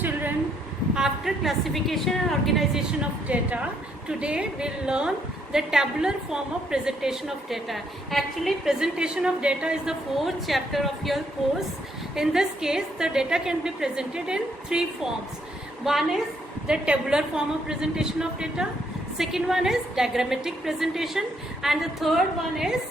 children, after classification and organization of data, today we'll learn the tabular form of presentation of data. Actually, presentation of data is the fourth chapter of your course. In this case, the data can be presented in three forms. One is the tabular form of presentation of data. Second one is diagrammatic presentation, and the third one is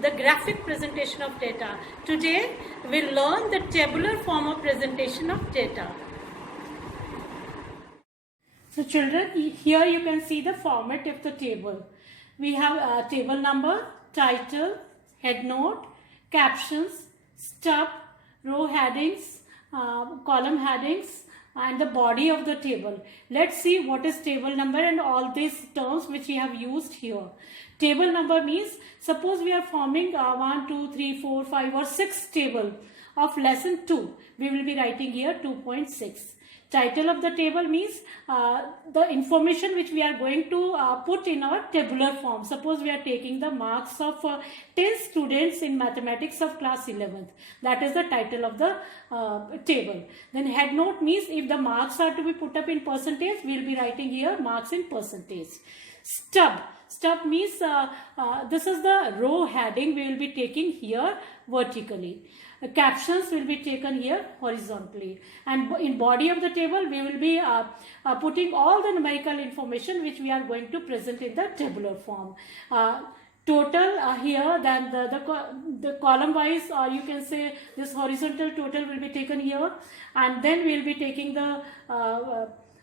the graphic presentation of data. Today we'll learn the tabular form of presentation of data. So children, here you can see the format of the table. We have a table number, title, head note, captions, stub, row headings, column headings, and the body of the table. Let's see what is table number and all these terms which we have used here. Table number means, suppose we are forming 1, 2, 3, 4, 5 or 6 table of lesson 2. We will be writing here 2.6. Title of the table means the information which we are going to put in our tabular form. Suppose we are taking the marks of 10 students in mathematics of class 11th. That is the title of the table. Then head note means if the marks are to be put up in percentage, we will be writing here marks in percentage. Stub. Stub means this is the row heading we will be taking here vertically. Captions will be taken here horizontally, and in body of the table we will be putting all the numerical information which we are going to present in the tabular form. Total here, then the column wise, or you can say this horizontal total will be taken here, and then we will be taking the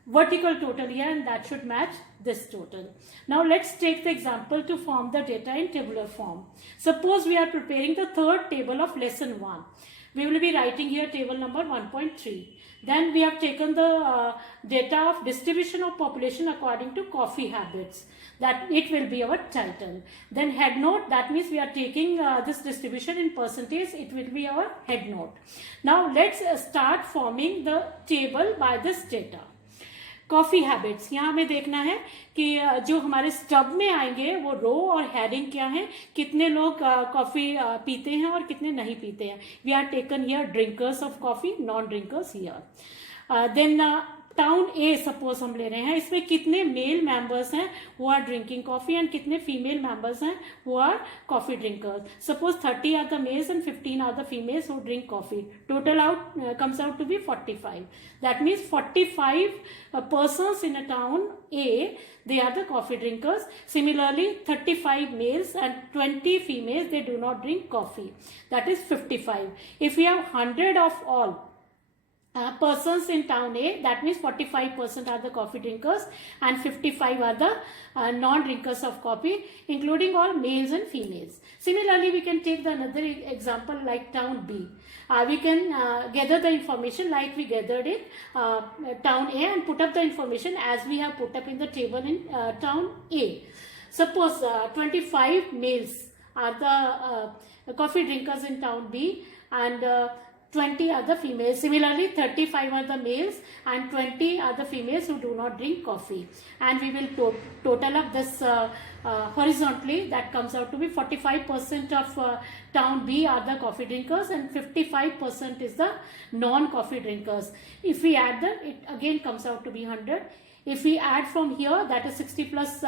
vertical total here, and that should match this total. Now let's take the example to form the data in tabular form. Suppose we are preparing the third table of lesson 1. We will be writing here table number 1.3. Then we have taken the data of distribution of population according to coffee habits. That it will be our title. Then head note, that means we are taking this distribution in percentage. It will be our head note. Now let's start forming the table by this data. Coffee habits, यहाँ हमें देखना है कि जो हमारे stub में आएंगे वो रो और हेडिंग क्या है, कितने लोग कॉफ़ी पीते हैं और कितने नहीं पीते हैं. We are taken here drinkers of coffee, non drinkers here. Then town A suppose हम ले रहे हैं, इसमें कितने मेल मेंबर्स हैं वो आर ड्रिंकिंग कॉफ़ी एंड कितने फीमेल मेंबर्स हैं वो are coffee drinkers. Suppose 30 are the males and 15 are the females who drink coffee. Total comes out to be 45. That means 45 persons in a town A, they are the coffee drinkers. Similarly, 35 males and 20 females, they do not drink coffee. That is 55. If we have 100 of all persons in town A, that means 45% are the coffee drinkers and 55 are the non-drinkers of coffee, including all males and females. Similarly, we can take another example like town B. We can gather the information like we gathered in town A and put up the information as we have put up in the table in town A. Suppose 25 males are the coffee drinkers in town B and 20 are the females. Similarly, 35 are the males and 20 are the females who do not drink coffee. And we will total up this horizontally. That comes out to be 45% of town B are the coffee drinkers and 55% is the non-coffee drinkers. If we add them, it again comes out to be 100. If we add from here, that is 60 plus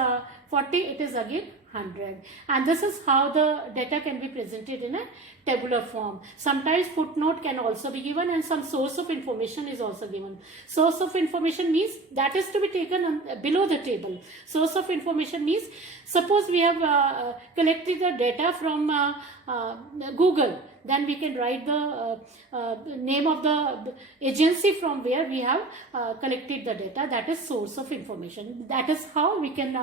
40, it is again 100. And this is how the data can be presented in a tabular form. Sometimes footnote can also be given and some source of information is also given. Source of information means that is to be taken below the table. Source of information means suppose we have collected the data from Google, then we can write the name of the agency from where we have collected the data. That is source of information. That is how we can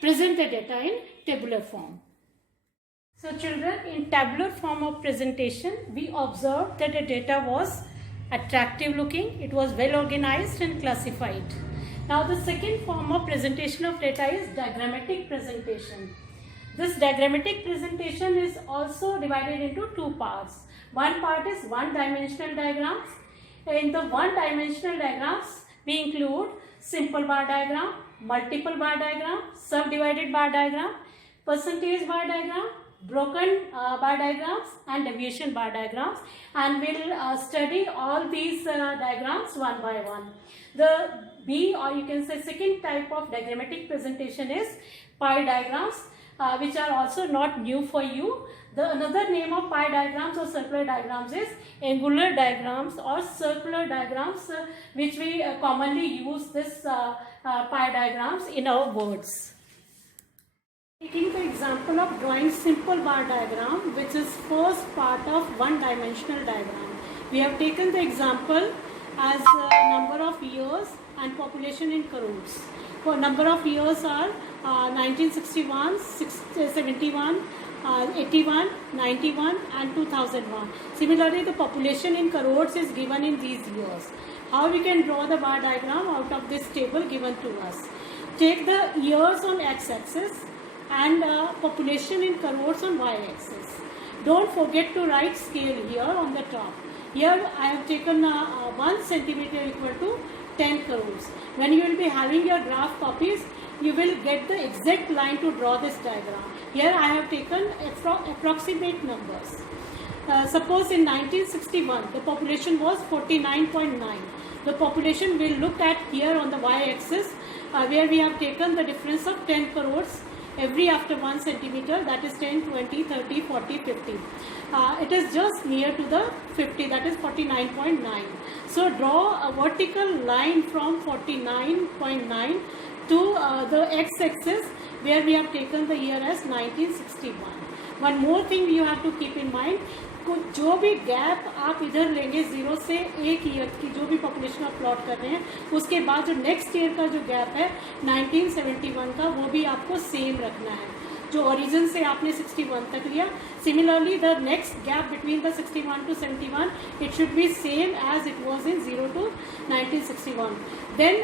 present the data in tabular form. So children, in tabular form of presentation, we observed that the data was attractive looking, it was well organized and classified. Now the second form of presentation of data is diagrammatic presentation. This diagrammatic presentation is also divided into two parts. One part is one-dimensional diagrams. In the one-dimensional diagrams, we include simple bar diagram, multiple bar diagram, subdivided bar diagram, percentage bar diagram, broken bar diagrams and deviation bar diagrams, and we'll study all these diagrams one by one. The B, or you can say second type of diagrammatic presentation, is pie diagrams, which are also not new for you. The another name of pie diagrams or circular diagrams is angular diagrams or circular diagrams, which we commonly use this pie diagrams in our words. Taking the example of drawing simple bar diagram, which is first part of one-dimensional diagram. We have taken the example as number of years and population in crores. For number of years are 1961, 71, 81, 91 and 2001. Similarly, the population in crores is given in these years. How we can draw the bar diagram out of this table given to us? Take the years on x-axis and population in crores on y-axis. Don't forget to write scale here on the top. Here I have taken 1 centimeter equal to 10 crores. When you will be having your graph copies, you will get the exact line to draw this diagram. Here I have taken approximate numbers. Suppose in 1961 the population was 49.9. The population will look at here on the y-axis where we have taken the difference of 10 crores every after 1 centimeter, that is 10, 20, 30, 40, 50. It is just near to the 50, that is 49.9. So draw a vertical line from 49.9 to the x-axis where we have taken the year as 1961. One more thing you have to keep in mind, जो भी gap आप इधर लेंगे 0 से 1 year की जो भी population आप प्लॉट कर रहे हैं, उसके बाद जो नेक्स्ट ईयर का जो गैप है 1971 का, वो भी आपको सेम रखना है जो ओरिजिन से आपने 61 तक लिया. Similarly the next gap between the 61 to 71 it should be same as it was in 0 to 1961. Then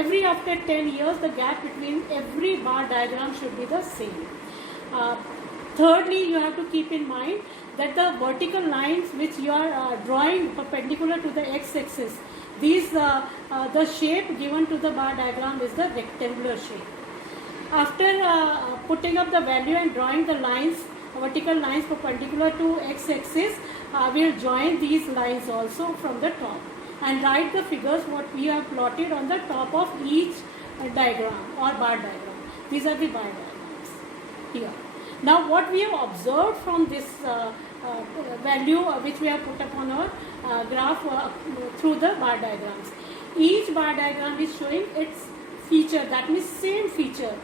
every after 10 years the gap between every bar diagram should be the same. Thirdly, you have to keep in mind that the vertical lines which you are drawing perpendicular to the x-axis, these the shape given to the bar diagram is the rectangular shape. After putting up the value and drawing the lines, vertical lines perpendicular to x-axis, we will join these lines also from the top and write the figures what we have plotted on the top of each diagram or bar diagram. These are the bar diagrams here. Now what we have observed from this value which we have put upon our graph through the bar diagrams, each bar diagram is showing its feature, that means same feature.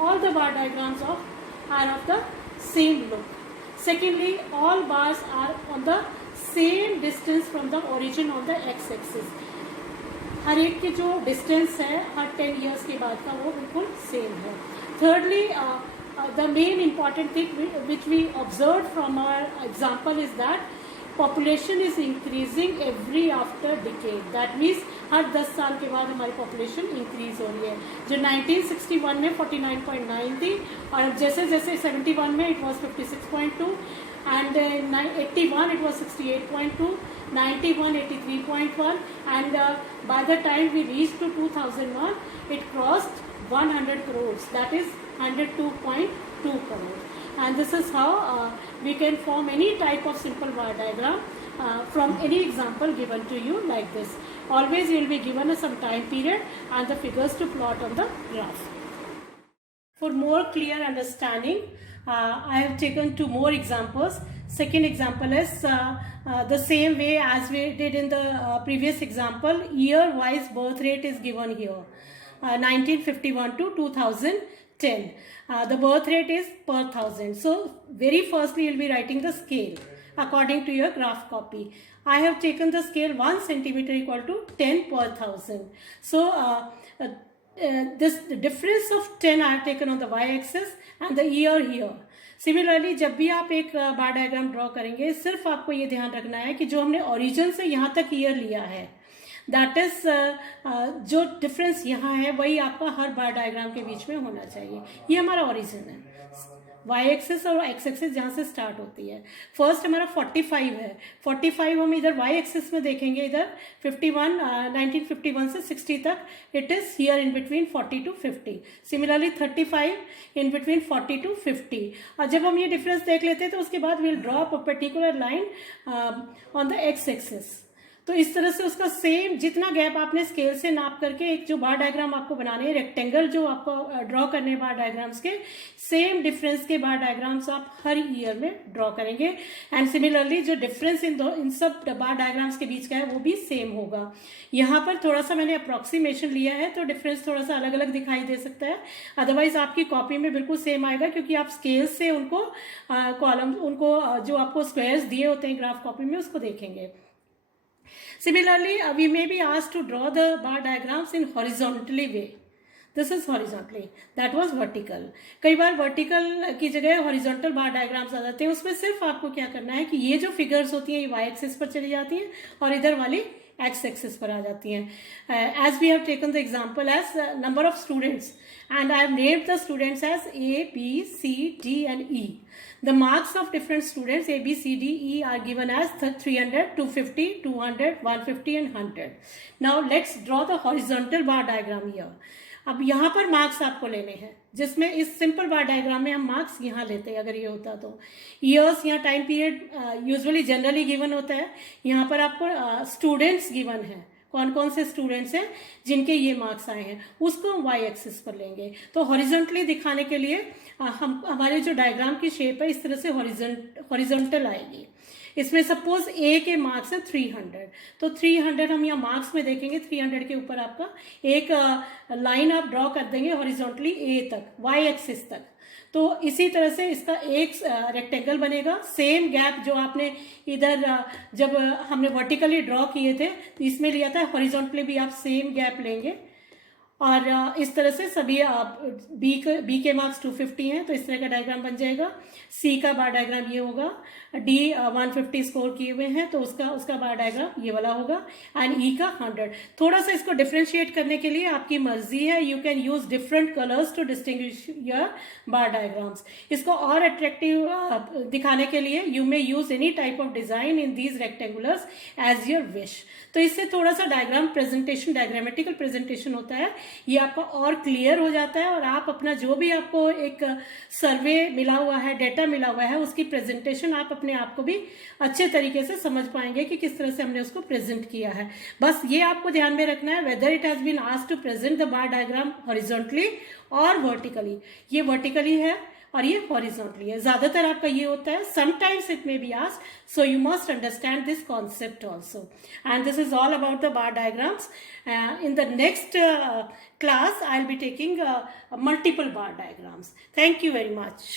All the bar diagrams are of the same look. Secondly, all bars are on the same distance from the origin on the x-axis. हर एक की जो distance है हर 10 years के बाद का वो बिल्कुल same है. Thirdly, the main important thing which we observed from our example is that population is increasing every after decade. That means हर 10 साल के बाद हमारी population increase हो रही है. जो 1961 में 49.9 थी और जैसे जैसे 71 में it was 56.2 and 81 it was 68.2, 91 83.1 and by the time we reached to 2001 it crossed 100 crores, that is 102.2 crores. And this is how we can form any type of simple bar diagram from any example given to you like this. Always you will be given some time period and the figures to plot on the graph. For more clear understanding, I have taken 2 more examples. Second example is the same way as we did in the previous example. Year-wise birth rate is given here. 1951 to 2010. The birth rate is per 1000. So very firstly you will be writing the scale according to your graph copy. I have taken the scale 1 centimeter equal to 10 per 1000. So this difference of 10 I have taken on the y-axis and the year here. Similarly जब भी आप एक बार diagram draw करेंगे सिर्फ आपको ये ध्यान रखना है कि जो हमने ओरिजिन से यहाँ तक ईयर लिया है, दैट इज जो डिफरेंस यहाँ है वही आपका हर बार डायग्राम के बीच में होना चाहिए. ये हमारा ओरिजिन है. वाई एक्सिस और एक्स एक्सिस जहाँ से स्टार्ट होती है। फर्स्ट हमारा 45 है, 45 हम इधर वाई एक्सिस में देखेंगे, इधर 51 1951 से 60 तक it is here in between 40 to 50। Similarly 35 in between 40 to 50। और जब हम ये डिफरेंस देख लेते हैं तो उसके बाद we'll draw a particular line on the X axis. तो इस तरह से उसका सेम जितना गैप आपने स्केल से नाप करके एक जो बार डायग्राम आपको बनाने हैं, रेक्टेंगल जो आपको ड्रॉ करने हैं बार डायग्राम्स के, सेम डिफरेंस के बार डायग्राम्स आप हर ईयर में ड्रॉ करेंगे। एंड सिमिलरली जो डिफरेंस इन सब बार डायग्राम्स के बीच का है वो भी सेम होगा। यहाँ पर थोड़ा सा मैंने अप्रॉक्सीमेशन लिया है तो डिफरेंस थोड़ा सा अलग अलग दिखाई दे सकता है, अदरवाइज आपकी कॉपी में बिल्कुल सेम आएगा, क्योंकि आप स्केल से उनको कॉलम उनको जो आपको स्क्वायर्स दिए होते हैं ग्राफ कॉपी में उसको देखेंगे। Similarly, we may be asked to draw the bar diagrams in horizontally way. This is horizontally, that was vertical. कई बार vertical की जगह horizontal bar diagrams आ जाते हैं। उसमें सिर्फ आपको क्या करना है कि ये जो figures होती हैं ये y axis पर चली जाती हैं और इधर वाली x axis पर आ जाती हैं। As we have taken the example as number of students and I have named the students as A, B, C, D and E. The marks of different students A, B, C, D, E are given as 300, 250, 200, 150 and 100. Now let's draw the horizontal bar diagram here. अब यहाँ पर marks आपको लेने हैं, जिसमें इस simple बार diagram में हम मार्क्स यहाँ लेते हैं। अगर ये होता तो ईयर्स यहाँ time period usually generally given होता है, यहाँ पर आपको स्टूडेंट्स गिवन है, कौन कौन से स्टूडेंट्स हैं जिनके ये मार्क्स आए हैं, उसको हम वाई एक्सिस पर लेंगे। तो हॉरिजॉन्टली दिखाने के लिए हम हमारे जो डायग्राम की शेप है इस तरह से हॉरिजॉन्टल आएगी। इसमें सपोज ए के मार्क्स है 300, तो 300 हम यहाँ मार्क्स में देखेंगे, 300 के ऊपर आपका एक लाइन आप ड्रॉ कर देंगे हॉरिजॉन्टली ए तक, वाई एक्सिस तक। तो इसी तरह से इसका एक रेक्टेंगल बनेगा। सेम गैप जो आपने इधर जब हमने वर्टिकली ड्रॉ किए थे इसमें लिया था, हॉरिजॉन्टली भी आप सेम गैप लेंगे। और इस तरह से सभी बी के मार्क्स 250 हैं तो इस तरह का डायग्राम बन जाएगा। सी का बार डायग्राम ये होगा, डी 150 स्कोर किए हुए हैं तो उसका बार डायग्राम ये वाला होगा, एंड ई का 100। थोड़ा सा इसको डिफ्रेंशिएट करने के लिए आपकी मर्जी है, you can use different colours to distinguish your bar diagrams. इसको और अट्रैक्टिव दिखाने के लिए you may use any type of design in these rectangles as your wish. तो इससे थोड़ा सा डायग्राम प्रेजेंटेशन, डायग्रामेटिकल प्रेजेंटेशन होता है, ये आपका और क्लियर हो जाता है और आप अपना जो भी आपको एक सर्वे मिला हुआ है, डेटा मिला हुआ है, उसकी प्रेजेंटेशन आप अपने आप को भी अच्छे तरीके से समझ पाएंगे कि किस तरह से हमने उसको प्रेजेंट किया है। बस ये आपको ध्यान में रखना है, whether it has been asked to present the bar diagram horizontally और वर्टिकली। ये वर्टिकली है और ये हॉरिजॉन्टली है, ज्यादातर आपका ये होता है, sometimes it may be asked, so you must understand this concept also. And this is all about the bar diagrams. In the next class, I'll be taking multiple bar diagrams. Thank you very much.